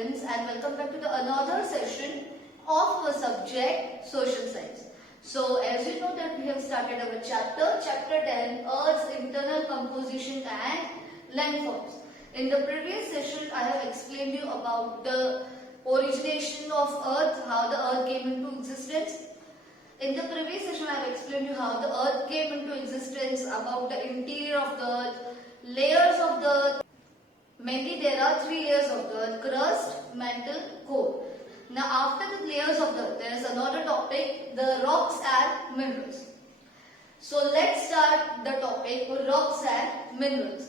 students, and welcome back to the another session of our subject social science. So as you know that we have started our chapter 10, Earth's internal composition and landforms. In the previous session I have explained you about the origination of Earth, how the Earth came into existence. In the previous session I have explained you how the Earth came into existence, about the interior of the Earth, layers of the Earth. Mainly there are three layers of the Earth: crust, mantle, core. Now after the layers of the Earth, there is another topic, the rocks and minerals. So let's start the topic, rocks and minerals.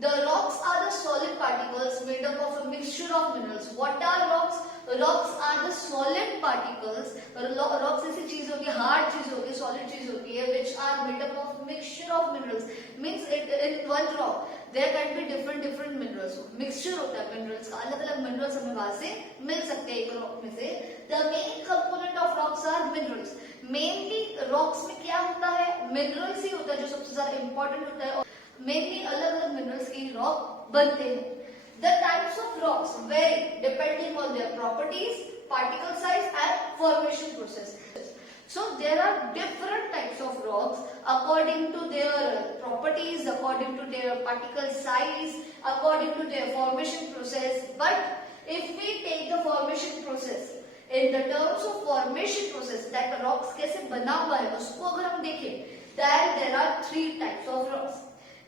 The rocks are the solid particles made up of a mixture of minerals. What are rocks? Rocks are the solid particles. Rocks ऐसी चीज होगी, hard चीज होगी, solid चीज होगी, which are made up of mixture of minerals. Means in one rock there can be different minerals. Mixture होता है minerals का, अलग-अलग minerals हमें वहाँ से मिल सकते हैं एक rock में से. The main component of rocks are minerals. Mainly rocks में क्या होता है? Minerals ही होता है जो सबसे ज्यादा important होता है. Mainly अलग-अलग minerals के rock बनते हैं. The types of rocks vary depending on their properties, particle size and formation process. So there are different types of rocks according to their properties, according to their particle size, according to their formation process. But if we take the formation process, in the terms of formation process, that rocks कैसे बना हुआ है उसको अगर हम देखें, then there are three types of rocks: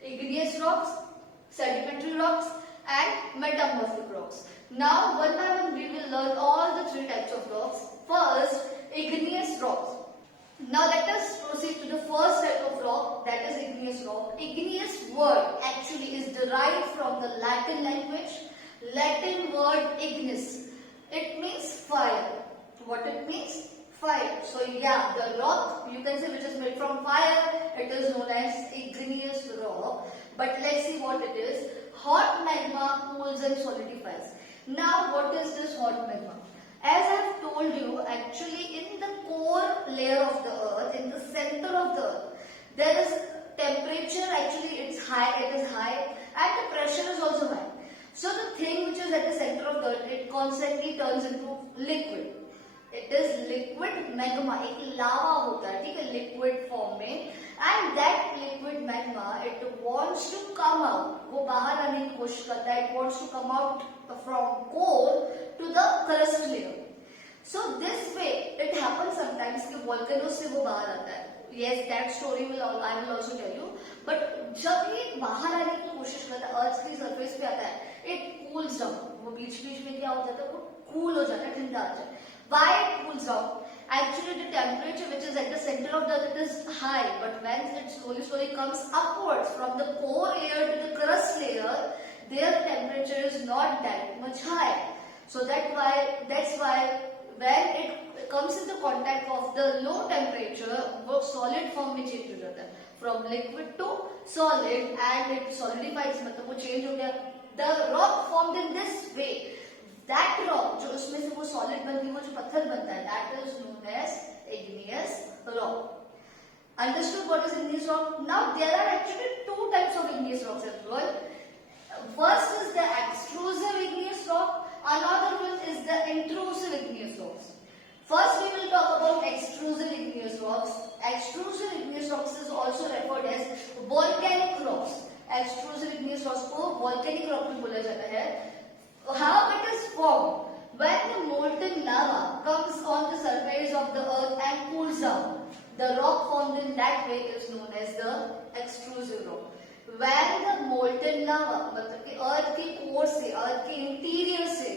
igneous rocks, sedimentary rocks and metamorphic rocks. Now one by one we will learn all the three types of rocks. First, igneous rocks. Now let us proceed to the first type of rock, that is igneous rock. Igneous word actually is derived from the Latin language. Latin word ignis. It means fire. What it means? Fire. So yeah, the rock you can say which is made from fire, it is known as igneous rock. But let's see what it is. Hot magma cools and solidifies. Now what is this hot magma? As I have told you, actually in the core layer of the earth, in the center of the earth, there is temperature, actually it is high, and the pressure is also high. So the thing which is at the center of the earth, it constantly turns into liquid. It is liquid magma, एक लावा होता है, ठीक है, liquid form में, and that liquid magma, it wants to come out, वो बाहर आने की कोशिश करता है, it wants to come out from core to the crust layer. So this way it happens sometimes कि volcanoes से वो बाहर आता है. Yes, that story I will also tell you. But जब ये बाहर आने की कोशिश करता है, अर्थ की सरफेस पे आता है, it cools down. वो बीच-बीच में क्या हो जाता है, वो cool हो जाता है, ठंडा हो जाता है. Why it cools down? Actually the temperature which is at the center of the earth is high, but when it slowly comes upwards from the core layer to the crust layer, their temperature is not that much high. So that's why when it comes into contact of the low temperature, वो solid form में change हो जाता है, from liquid to solid, and it solidifies, मतलब वो change हो गया. The rock formed in this way, that rock जो उसमें से वो solid बनती है, वो जो पत्थर बनता है, that is known as igneous rock. Understood what is igneous rock? Now there are actually two types of igneous rocks as well. First is the extrusive igneous rock, another one is the intrusive igneous rocks. First we will talk about extrusive igneous rocks. Extrusive igneous rocks is also referred as volcanic rocks. Extrusive igneous rocks को volcanic rock भी बोला जाता है. How it is formed? When the molten lava comes on the surface of the earth and cools down, the rock formed in that way is known as the extrusive rock. When the molten lava, मतलब कि अर्थ की core से, अर्थ के interior से,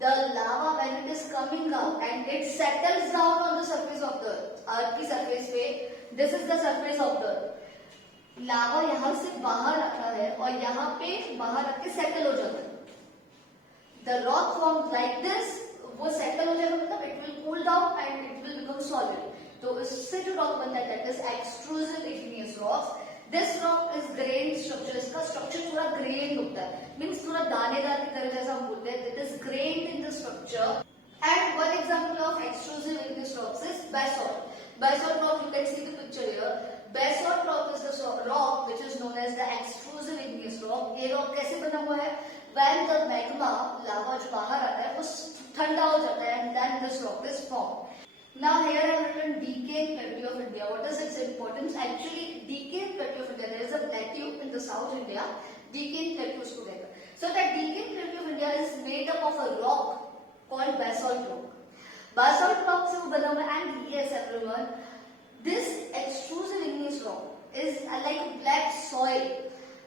the lava when it is coming out and it settles down on the surface of the earth, अर्थ की surface पे, this is the surface of the earth. लावा यहाँ से बाहर आता है और यहाँ पे बाहर आके सेटल हो जाता है. The rock formed like this, वो सेटल हो जाएगा, मतलब it will cool down and it will become solid. तो इससे जो rock बनता है, that is extrusive igneous rocks. This rock is grained structure. इसका structure पूरा grained होता है, means पूरा दानेदार की तरह जैसा हम बोलते हैं. It is grained in the structure. And one example of extrusive igneous rocks is basalt. Basalt rock, you can see the picture here. Basalt rock is the rock which is known as the extrusive igneous rock. ये rock कैसे बना हुआ है? when the magma lava जो बाहर आता है वो ठंडा हो जाता है and then this rock is formed. Now here I have written decaying plateau of India. What is its importance? Actually, decaying plateau of India, there is a plateau in the South India, decaying plateaus together. So that decaying plateau of India is made up of a rock called basalt rock. Basalt rock से वो बना हुआ है and yes everyone, this extrusive igneous rock is like black soil.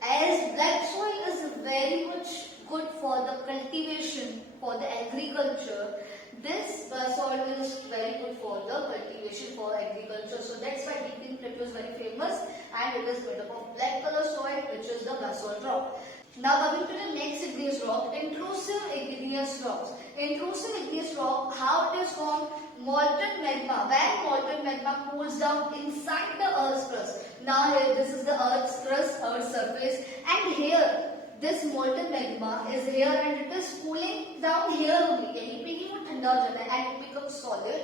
As black soil is very much good for the cultivation, for the agriculture, this basalt is very good for the cultivation for agriculture. So that's why decaying plateau is very famous and it is made up of black color soil which is the basalt rock. Now coming to the next igneous rock, intrusive igneous rocks. Intrusive igneous rock, how it is formed? Molten magma. When molten magma cools down inside the Earth's crust. Now here this is the Earth's crust, Earth's surface, and here this molten magma is here and it is cooling down here only. यहीं पे ही वो ठंडा हो जाता है and it becomes solid.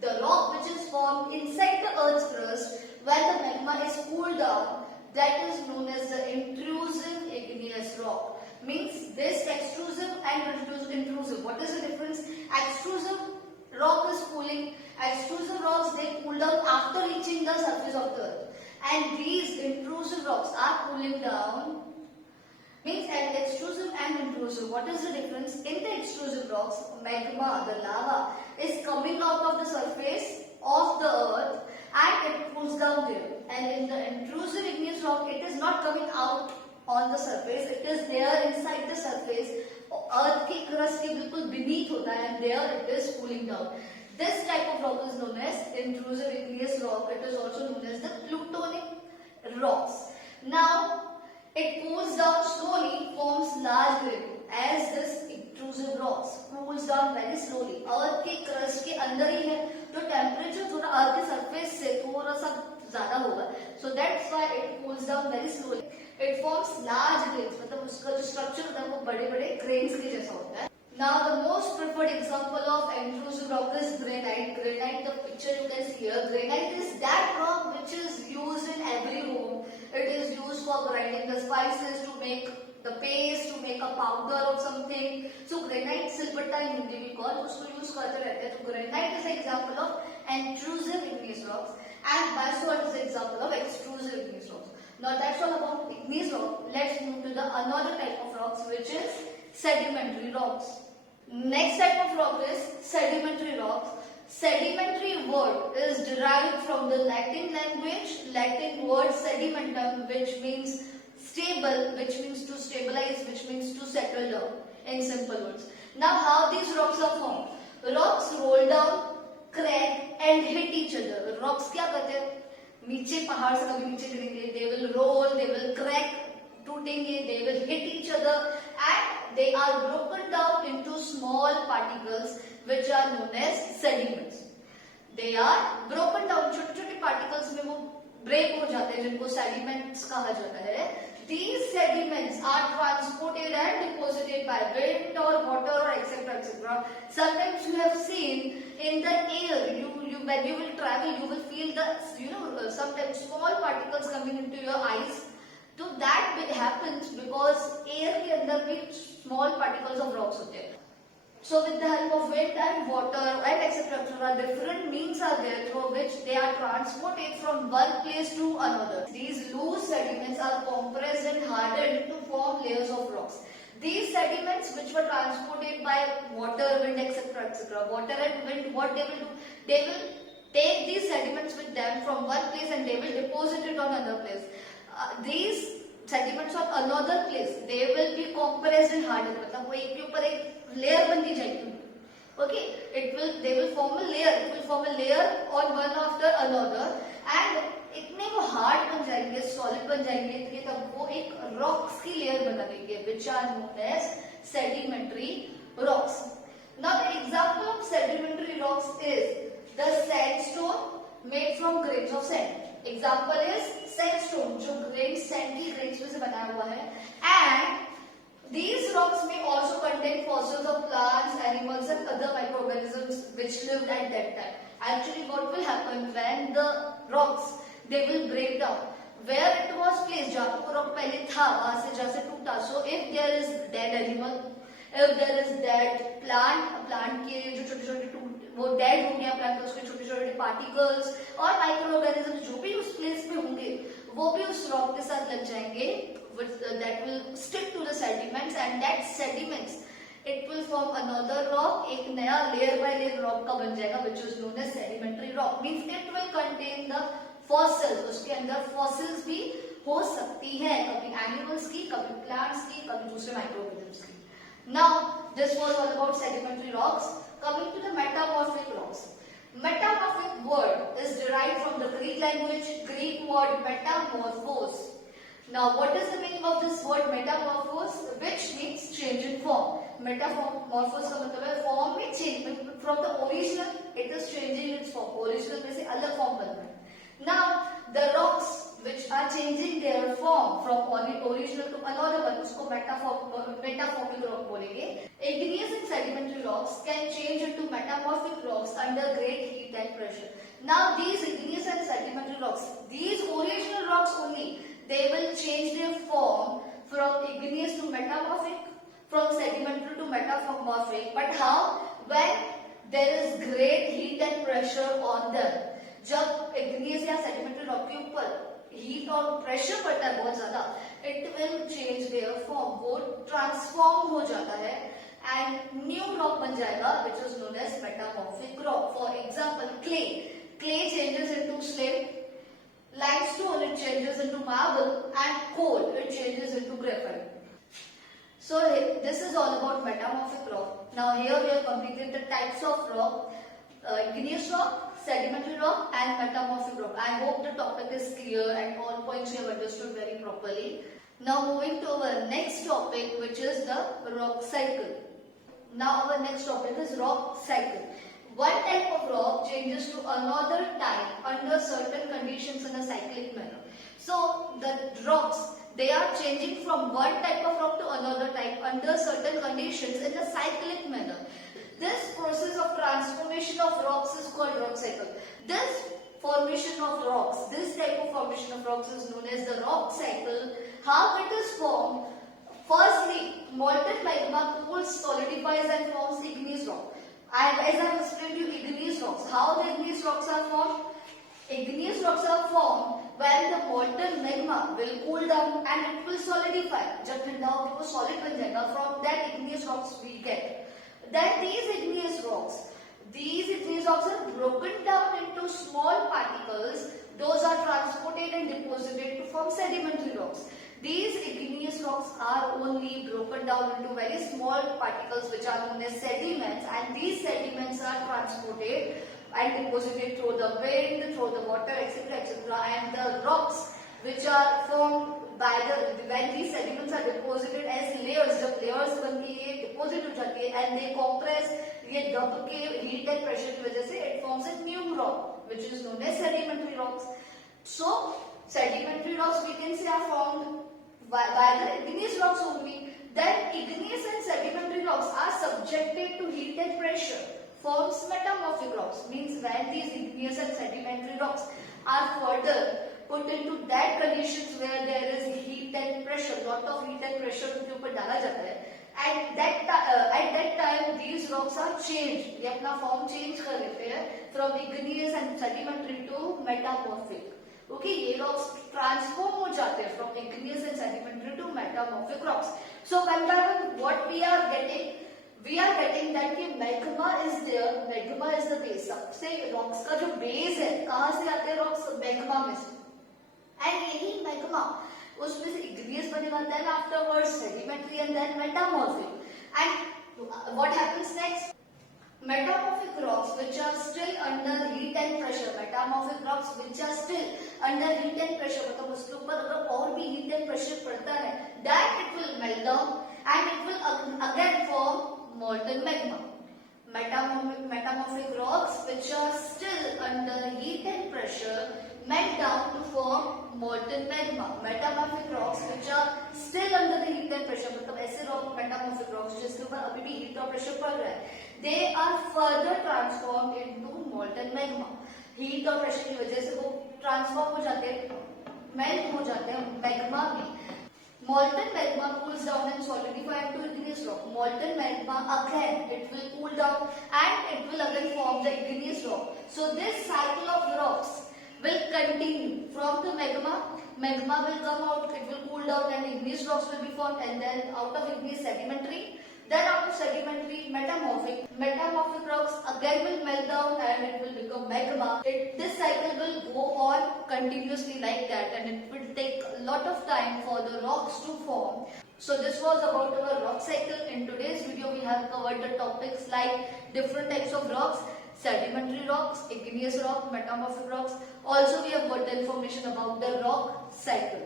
The rock which is formed inside the Earth's crust when the magma is cooled down, that is known as the intrusive igneous rock. Means this extrusive and intrusive. What is the difference? Extrusive rock is cooling. Extrusive rocks they cool down after reaching the surface of the earth, and these intrusive rocks are cooling down. Means and extrusive and intrusive. What is the difference? In the extrusive rocks, magma, the lava, is coming out of the surface of the earth and it cools down there. And in the intrusive igneous rock, it is not coming out on the surface. It is there inside the surface. Earth की crust के बिल्कुल beneath होता है and there it is cooling down. This type of rock is known as intrusive igneous rock. It is also known as the plutonic rocks. Now it cools down slowly, forms large grain. As this intrusive rocks cools down very slowly, Earth के crust के अंदर ही है, तो temperature थोड़ा Earth के surface से थोड़ा सा ज़्यादा होगा. So that's why it cools down very slowly. It forms large grains. मतलब उसका जो structure होता है वो बड़े-बड़े grains के जैसा होता है. Now the most preferred example of intrusive rock is granite. Granite, the picture you can see here. Granite is that rock which is used in every home. It is used for grinding the spices, to make the paste, to make a powder of something. So granite silverta in Hindi we call, उसको use करते रहते हैं. तो granite is an example of intrusive igneous rocks and basalt is an example of extrusive igneous rocks. Now that's all about igneous rock. Let's move to the another type of rocks which is sedimentary rocks. Next type of rock is sedimentary rocks. Sedimentary word is derived from the Latin language, Latin word sedimentum, which means stable, which means to stabilize, which means to settle down, in simple words. Now how these rocks are formed? Rocks roll down, crack and hit each other. Rocks क्या करते हैं? नीचे पहाड़ से कभी नीचे गिरेंगे, they will roll, they will crack, टूटेंगे, they will hit each other and they are broken down into small particles which are known as sediments. They are broken down, छोटे-छोटे particles में वो break हो जाते हैं जिनको sediments कहा जाता है. These sediments are transported and deposited by wind or water or etc. etc. Sometimes you have seen in the air, when you will travel, you will feel the sometimes small particles coming into your eyes. So that happens because air के अंदर भी small particles of rocks होते हैं. So with the help of wind and water and etc. different means are there through which they are transported from one place to another. These loose sediments are compressed and hardened to form layers of rocks. These sediments which were transported by water, wind etc. Water and wind, what they will do? They will take these sediments with them from one place and they will deposit it on another place. These sediments of another place, they will be compressed and hardened. मतलब वो एक के ऊपर एक layer बनती जाएगी. Okay, they will form a layer. It will form a layer on one after another, and इतने वो hard बन जाएंगे, solid बन जाएंगे, कि तब वो एक rocks की layer बना देंगे, which are known as sedimentary rocks. Now the example of sedimentary rocks is the sandstone made from grains of sand. Example is sandstone, जो grains sand की grains में से बनाया हुआ है, and these rocks may also contain fossils of plants, animals and other microorganisms which lived at that time. Actually what will happen when the rocks, they will break down. where it was placed, जहाँ पे rock पहले था वहां से जहाँ से टूटा, so if there is dead animal, if there is dead plant के जो छोटे छोटे वो डेड हो गया प्लांट, उसके छोटे छोटे पार्टिकल्स और माइक्रो ऑर्गेनिज्म जो भी उस प्लेस पे होंगे वो भी उस रॉक के साथ लग जाएंगे, that will stick to the sediments and that sediments it will form another rock, एक नया layer by layer rock का बन जाएगा which is known as sedimentary rock, means it will contain the fossils, उसके अंदर fossils भी हो सकती है, कभी animals की, कभी plants की, कभी दूसरे microorganisms की. Now this was all about sedimentary rocks. Coming to the metamorphic rocks. Metamorphic word is derived from the Greek language, Greek word metamorphos. Now what is the meaning of this word metamorphos, which means change in form. Metamorphos का मतलब है form में change, from the original it is changing its form, original में से अलग form बन रहा है. Now the rocks which are changing their form from original to another one, उसको metamorphic rock बोलेंगे. Igneous and sedimentary rocks can change into metamorphic rocks under great heat and pressure. Now these igneous and sedimentary rocks, these original rocks only, they will change their form from igneous to metamorphic, from sedimentary to metamorphic. But how? When there is great heat and pressure on them. जब igneous या sedimentary rock के ऊपर heat और pressure पड़ता है बहुत ज्यादा, it will change their form, वो ट्रांसफॉर्म हो जाता है एंड न्यू रॉक बन जाएगा which is known as metamorphic rock. For example clay changes into slate, limestone it changes into marble, and coal it changes into graphite. So this is all about metamorphic rock. Now here we have completed the types of rock, igneous rock, sedimentary rock and metamorphic rock. I hope the topic is clear and all points you have understood very properly. Now moving to our next topic, which is the rock cycle. Now our next topic is rock cycle. One type of rock changes to another type under certain conditions in a cyclic manner. So the rocks, they are changing from one type of rock to another type under certain conditions in a cyclic manner. This process of transformation of rocks is called rock cycle. This formation of rocks, this type of formation of rocks is known as the rock cycle. How it is formed? Firstly, molten magma cools, solidifies and forms igneous rock. And as I have explained to you, igneous rocks. How the igneous rocks are formed? Igneous rocks are formed when the molten magma will cool down and it will solidify. जब ठंडा होगा वो solid बन जाएगा. From that igneous rocks we get. Then these igneous rocks are broken down into small particles. Those are transported and deposited to form sedimentary rocks. These igneous rocks are only broken down into very small particles which are known as sediments, and these sediments are transported and deposited through the wind, through the water, etc., etc. And the rocks which are formed by when these sediments are deposited as layers, जब layers बन के ये deposit हो जाती है and they compress, ये दब के heat and pressure की वजह से it forms a new rock which is known as sedimentary rocks. So sedimentary rocks we can say are formed by the igneous rocks only. Then igneous and sedimentary rocks are subjected to heat and pressure, forms metamorphic rocks. Means when these igneous and sedimentary rocks are further put into that conditions where there is heat and pressure, lot of heat and pressure उनके ऊपर डाला जाता है, and at that time these rocks are changed, ये अपना form change कर लेते हैं from igneous and sedimentary to metamorphic. Okay, ये rocks transform हो जाते हैं from igneous and sedimentary to metamorphic rocks. So one by one, what we are getting that कि magma is there, magma is the base. सबसे rocks का जो base है, कहाँ से आते हैं rocks? magma में से. And यही magma उसमें से igneous बनेगा, then afterwards sedimentary and then metamorphic. And what happens next? Metamorphic rocks which are still under heat and pressure, metamorphic rocks which are still under heat and pressure, मतलब उसके ऊपर अगर और भी heat and pressure पड़ता है, that it will melt down and it will again form molten magma. Metamorphic rocks which are still under heat and pressure melt down to form molten magma. Metamorphic rocks which are still under the heat and pressure, मतलब ऐसे rock metamorphic rocks जिसके ऊपर अभी भी heat और pressure पड़ रहा है, they are further transformed into molten magma. Heat और pressure की वजह से वो transform हो जाते हैं मेल्ट हो जाते हैं मैग्मा में. Molten magma cools down and solidify into igneous rock. Molten magma again it will cool down and it will again form the igneous rock. So this cycle of rocks will continue from the magma. Magma will come out, it will cool down and igneous rocks will be formed, and then out of igneous sedimentary. Then out of sedimentary metamorphic. Metamorphic rocks again will melt down and it will become magma. This cycle will go on continuously like that, and it will take a lot of time for the rocks to form. So this was about our rock cycle. In today's video we have covered the topics like different types of rocks, sedimentary rocks, igneous rock, metamorphic rocks. Also we have got the information about the rock cycle.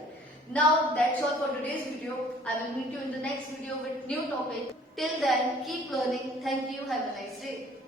Now that's all for today's video. I will meet you in the next video with new topic. Till then, keep learning. Thank you. Have a nice day.